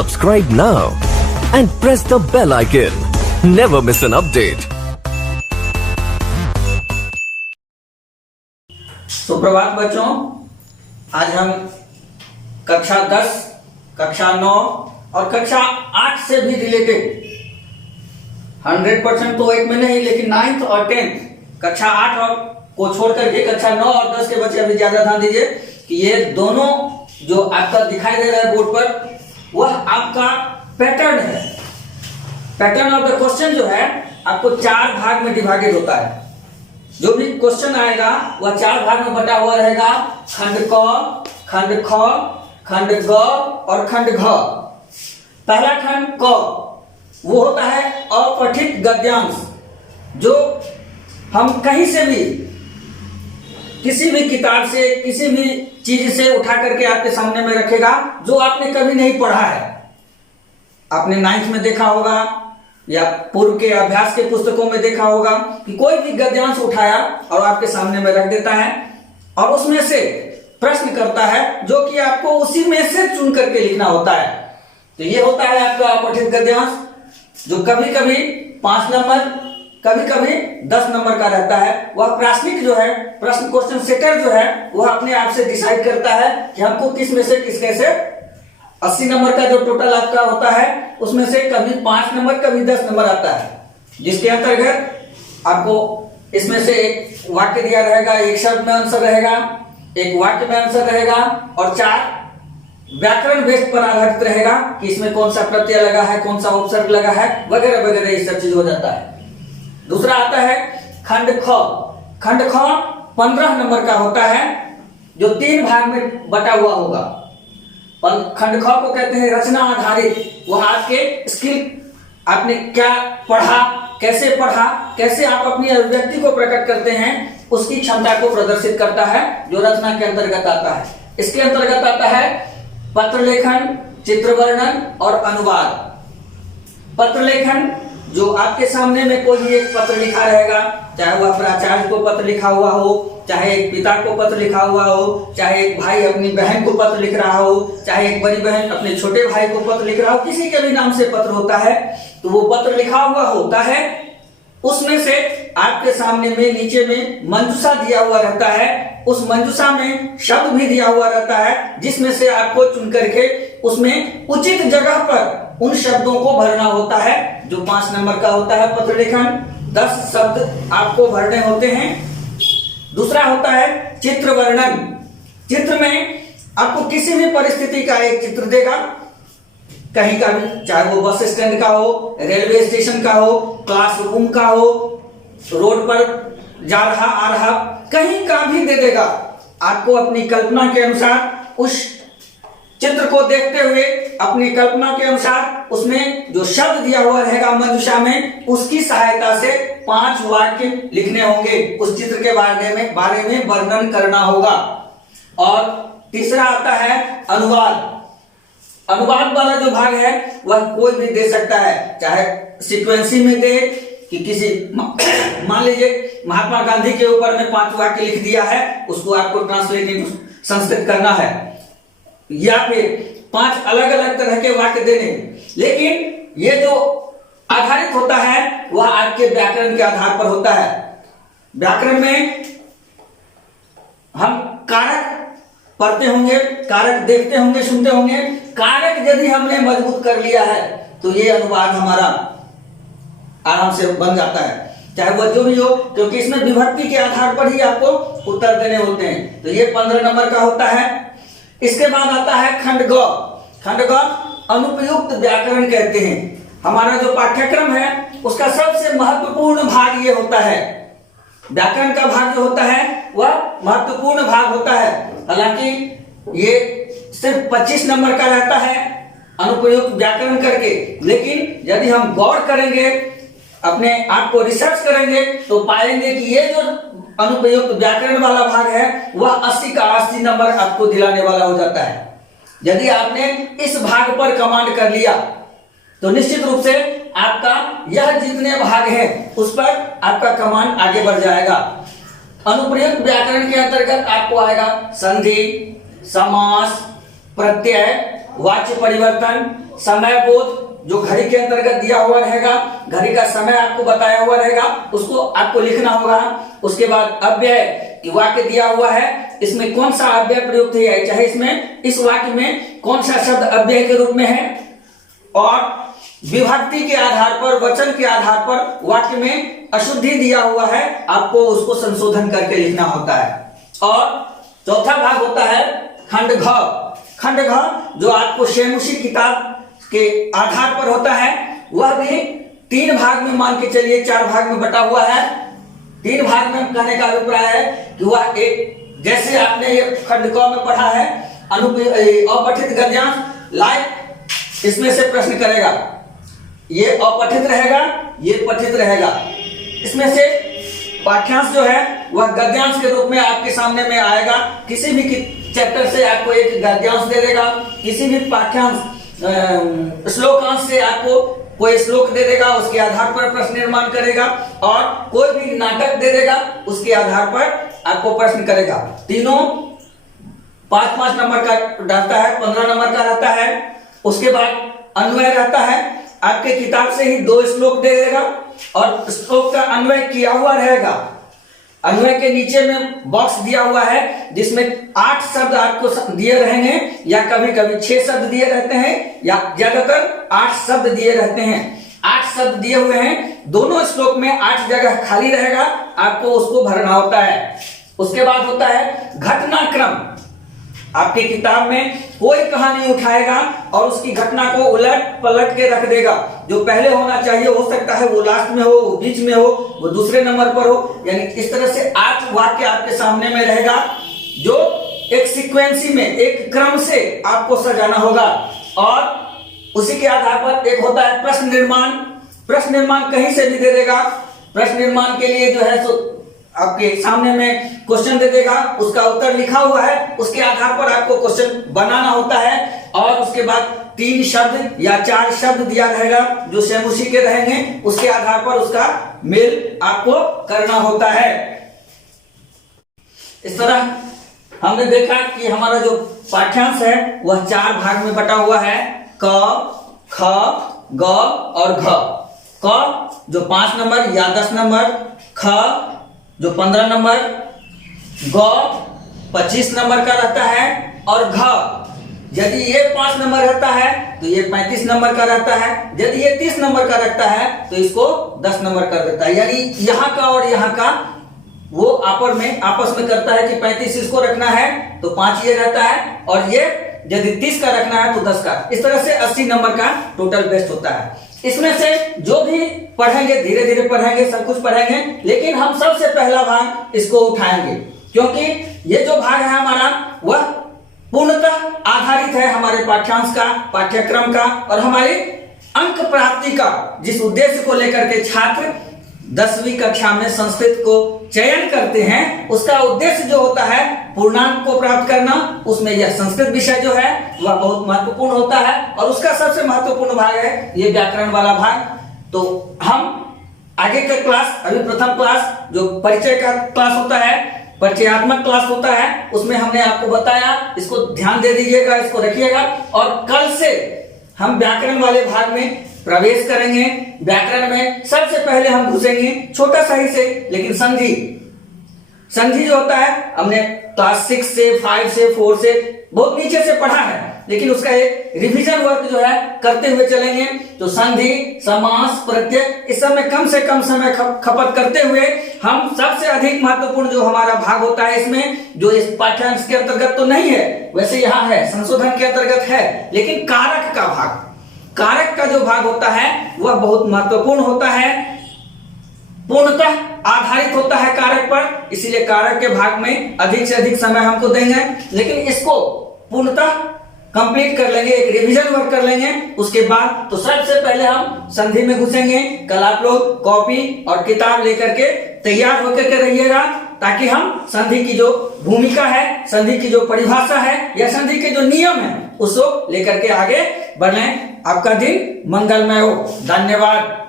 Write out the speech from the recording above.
Subscribe now and press the bell icon. Never miss an update. सुप्रभात बच्चों, आज हम कक्षा 10, कक्षा 9 और कक्षा 8 से भी रिलेटेड 100% तो एक में नहीं, लेकिन 9th और 10th कक्षा 8 और को छोड़ करके कक्षा 9 और 10 के बच्चे अभी ज्यादा ध्यान दीजिए कि ये दोनों जो आपका दिखाई दे रहा है बोर्ड पर, वह आपका पैटर्न है। पैटर्न ऑफ द क्वेश्चन जो है आपको 4 भाग में डिवाइडेड होता है। जो भी क्वेश्चन आएगा वह 4 भाग में बटा हुआ रहेगा। खंड क, खंड ख, खंड ग और खंड घ। पहला खंड क वो होता है अपठित गद्यांश, जो हम कहीं से भी किसी भी किताब से किसी भी चीज से उठा करके आपके सामने में रखेगा जो आपने कभी नहीं पढ़ा है। आपने 9th में देखा होगा या पूर्व के अभ्यास के पुस्तकों में देखा होगा कि कोई भी गद्यांश उठाया और आपके सामने में रख देता है और उसमें से प्रश्न करता है जो कि आपको उसी में से चुन करके लिखना होता है। तो ये होता है आपका अपठित गद्यांश, जो कभी कभी 5 नंबर कभी कभी 10 नंबर का रहता है। वह प्रासनिक जो है, प्रश्न क्वेश्चन सेटर जो है, वह अपने आप से डिसाइड करता है कि हमको किस में से किसके से 80 नंबर का जो टोटल आपका होता है उसमें से कभी 5 नंबर कभी 10 नंबर आता है, जिसके अंतर्गत आपको इसमें से एक वाक्य दिया रहेगा, एक शब्द में आंसर रहेगा, एक वाक्य में आंसर रहेगा और 4 व्याकरण बेस्ड पर आधारित रहेगा कि इसमें कौन सा प्रत्यय लगा है, कौन सा उपसर्ग लगा है, वगैरह वगैरह, ये सब चीज हो जाता है। दूसरा आता है खंड ख। खंड ख 15 नंबर का होता है, जो 3 भाग में बटा हुआ होगा। खंड ख को कहते हैं रचना आधारित। वह आपके स्किल, आपने क्या पढ़ा, कैसे आप अपनी अभिव्यक्ति को प्रकट करते हैं, उसकी क्षमता को प्रदर्शित करता है, जो रचना के अंतर्गत आता है। इसके अंतर्गत आता है पत्र लेखन, चित्र वर्णन और अनुवाद। पत्र लेखन, जो आपके सामने में कोई भी एक पत्र लिखा रहेगा, चाहे वह प्राचार्य को पत्र लिखा हुआ हो, चाहे एक पिता को पत्र लिखा हुआ हो, चाहे एक भाई अपनी बहन को पत्र लिख रहा हो, चाहे एक बड़ी बहन अपने छोटे भाई को पत्र लिख रहा हो, किसी के भी नाम से पत्र होता है, तो वो पत्र लिखा हुआ होता है। उसमें से आपके सामने में नीचे में मंजूषा दिया हुआ रहता है, उस मंजूषा में शब्द भी दिया हुआ रहता है, जिसमें से आपको चुन करके उसमें उचित जगह पर उन शब्दों को भरना होता है, जो 5 नंबर का होता है पत्र लेखन। 10 शब्द आपको भरने होते हैं। दूसरा होता है चित्र वर्णन। चित्र में आपको किसी भी परिस्थिति का एक चित्र देगा, कहीं का भी, चाहे वो बस स्टैंड का हो, रेलवे स्टेशन का हो, क्लासरूम का हो, रोड पर जा रहा आ रहा, कहीं का भी दे देगा। आपको अपनी कल्पना के अनुसार उस चित्र को देखते हुए अपनी कल्पना के अनुसार उसमें जो शब्द दिया हुआ रहेगा मंजूषा में, उसकी सहायता से 5 वाक्य लिखने होंगे। उस चित्र के बारे में वर्णन करना होगा। और तीसरा आता है अनुवाद। अनुवाद वाला जो भाग है वह कोई भी दे सकता है, चाहे सीक्वेंसी में दे कि किसी, मान लीजिए महात्मा गांधी के ऊपर में 5 वाक्य लिख दिया है, उसको आपको ट्रांसलेटिंग संस्कृत करना है, या फिर 5 अलग अलग तरह के वाक्य देने। लेकिन ये जो आधारित होता है वह आपके व्याकरण के आधार पर होता है। व्याकरण में हम कारक पढ़ते होंगे, कारक देखते होंगे, सुनते होंगे। कारक यदि हमने मजबूत कर लिया है तो ये अनुवाद हमारा आराम से बन जाता है, चाहे वह जो भी हो, क्योंकि इसमें विभक्ति के आधार पर ही आपको उत्तर देने होते हैं। तो ये 15 नंबर का होता है। इसके बाद आता है खंड ग। खंड ग अनुपयुक्त व्याकरण कहते हैं। हमारा जो पाठ्यक्रम है उसका सबसे महत्वपूर्ण भाग ये होता है। व्याकरण का भाग जो होता है वह महत्वपूर्ण भाग होता है। हालांकि ये सिर्फ 25 नंबर का रहता है अनुपयुक्त व्याकरण करके, लेकिन यदि हम गौर करेंगे, अपने आप को रिसर्च करेंगे, तो पाएंगे कि ये जो अनुपयुक्त व्याकरण वाला भाग है वह 80 का 80 नंबर आपको दिलाने वाला हो जाता है। यदि आपने इस भाग पर कमांड कर लिया तो निश्चित रूप से आपका यह जितने भाग हैं उस पर आपका कमांड आगे बढ़ जाएगा। अनुप्रयुक्त व्याकरण के अंतर्गत आपको आएगा संधि, समास, प्रत्यय, वाच्य परिवर्तन, समय बोध जो घड़ी के अंतर्गत दिया हुआ रहेगा, घड़ी का समय आपको बताया हुआ रहेगा, उसको आपको लिखना होगा। उसके बाद अव्यय कि वाक्य दिया हुआ है, इसमें कौन सा अव्यय प्रयुक्त है, चाहे इसमें इस वाक्य में कौन सा शब्द अव्यय के रूप में है, और विभक्ति के आधार पर, वचन के आधार पर वाक्य में अशुद्धि दिया हुआ है, आपको उसको संशोधन करके लिखना होता है। और चौथा भाग होता है खंड घ। खंड घ जो आपको शेमुषी किताब के आधार पर होता है, वह भी 3 भाग में, मान के चलिए 4 भाग में बटा हुआ है। 3 भाग में कहने का अभिप्राय है कि वह एक, जैसे आपने ये खंड क में पढ़ा है, अपठित गद्यांश लाइक, इसमें से प्रश्न करेगा, ये अपठित रहेगा, ये पठित रहेगा। इसमें से पाठ्यांश जो है वह गद्यांश के रूप में आपके सामने में आएगा। किसी भी चैप्टर से आपको एक गद्यांश दे देगा, किसी भी पाठ्यांश श्लोकांश से आपको कोई श्लोक दे देगा, उसके आधार पर प्रश्न निर्माण करेगा, और कोई भी नाटक दे देगा, उसके आधार पर आपको प्रश्न करेगा। तीनों 5-5 नंबर का रहता है, 15 नंबर का रहता है। उसके बाद अन्वय रहता है, आपके किताब से ही 2 श्लोक दे देगा और श्लोक का अन्वय किया हुआ रहेगा। अन्वय के नीचे में बॉक्स दिया हुआ है जिसमें 8 शब्द आपको दिए रहेंगे, या कभी कभी 6 शब्द दिए रहते हैं, या ज्यादातर 8 शब्द दिए रहते हैं। 8 शब्द दिए हुए हैं, दोनों श्लोक में 8 जगह खाली रहेगा, आपको उसको भरना होता है। उसके बाद होता है घटनाक्रम। आपकी किताब में कोई कहानी उठाएगा और उसकी घटना को उलट पलट के रख देगा। जो पहले होना चाहिए हो सकता है वो लास्ट में हो, वो बीच में हो, वो दूसरे नंबर पर हो, यानी इस तरह से 8 वाक्य आपके सामने में रहेगा, जो एक सीक्वेंसी में, एक क्रम से आपको सजाना होगा। और उसी के आधार पर एक होता है प्रश्न निर्माण। प्रश्न निर्माण कहीं से भी दे देगा। प्रश्न निर्माण के लिए जो है सो आपके सामने में क्वेश्चन दे देगा, उसका उत्तर लिखा हुआ है, उसके आधार पर आपको क्वेश्चन बनाना होता है। और उसके बाद 3 शब्द या 4 शब्द दिया रहेगा जो शेमुषी के रहेंगे, उसके आधार पर उसका मेल आपको करना होता है। इस तरह हमने देखा कि हमारा जो पाठ्यांश है वह 4 भाग में बटा हुआ है, क, ख, ग और घ। क जो 5 नंबर या 10 नंबर, ख जो 15 नंबर, ग 25 नंबर का रहता है, और घ यदि ये 5 नंबर रहता है तो ये 35 नंबर का रहता है, यदि ये 30 नंबर का रखता है तो इसको 10 नंबर कर देता है। यानी यहाँ का और यहाँ का वो आपस में करता है कि 35 इसको रखना है तो 5 ये रहता है, और ये यदि 30 का रखना है तो 10 का। इस तरह से 80 नंबर का टोटल बेस्ट होता है। इसमें से जो भी पढ़ेंगे, धीरे धीरे पढ़ेंगे, सब कुछ पढ़ेंगे, लेकिन हम सबसे पहला भाग इसको उठाएंगे, क्योंकि ये जो भाग है हमारा वह पूर्णतः आधारित है हमारे पाठ्यांश का, पाठ्यक्रम का, और हमारी अंक प्राप्ति का, जिस उद्देश्य को लेकर के छात्र 10वीं कक्षा में संस्कृत को चयन करते हैं, उसका उद्देश्य जो होता है पूर्णांक को प्राप्त करना। उसमें यह संस्कृत विषय जो है वह बहुत महत्वपूर्ण होता है, और उसका सबसे महत्वपूर्ण भाग है ये व्याकरण वाला भाग। तो हम आगे का क्लास, अभी प्रथम क्लास जो परिचय का क्लास होता है, परिचयात्मक क्लास होता है, उसमें हमने आपको बताया, इसको ध्यान दे दीजिएगा, इसको रखिएगा। और कल से हम व्याकरण वाले भाग में प्रवेश करेंगे। व्याकरण में सबसे पहले हम घुसेंगे छोटा सा ही से, लेकिन संधि। संधि जो होता है हमने क्लास 6 से 5 से 4 से बहुत नीचे से पढ़ा है, लेकिन उसका एक रिवीजन वर्क जो है करते हुए चलेंगे। तो संधि, समास, प्रत्यय, इस सब में कम से कम समय खपत करते हुए हम सबसे अधिक महत्वपूर्ण जो हमारा भाग होता है इसमें, जो इस पाठ्यांश के अंतर्गत तो नहीं है, वैसे यहाँ है, संशोधन के अंतर्गत है, लेकिन कारक का भाग, कारक का जो भाग होता है वह बहुत महत्वपूर्ण होता है, पूर्णतः आधारित होता है कारक पर, इसीलिए कारक के भाग में अधिक से अधिक समय हमको देंगे। लेकिन इसको पूर्णतः कंप्लीट कर लेंगे, एक रिवीजन वर्क कर लेंगे। उसके बाद तो सबसे पहले हम संधि में घुसेंगे। कल आप लोग कॉपी और किताब लेकर के तैयार होकर के रहिएगा, ताकि हम संधि की जो भूमिका है, संधि की जो परिभाषा है, या संधि के जो नियम है, उसको लेकर के आगे बढ़ें। आपका दिन मंगलमय हो। धन्यवाद।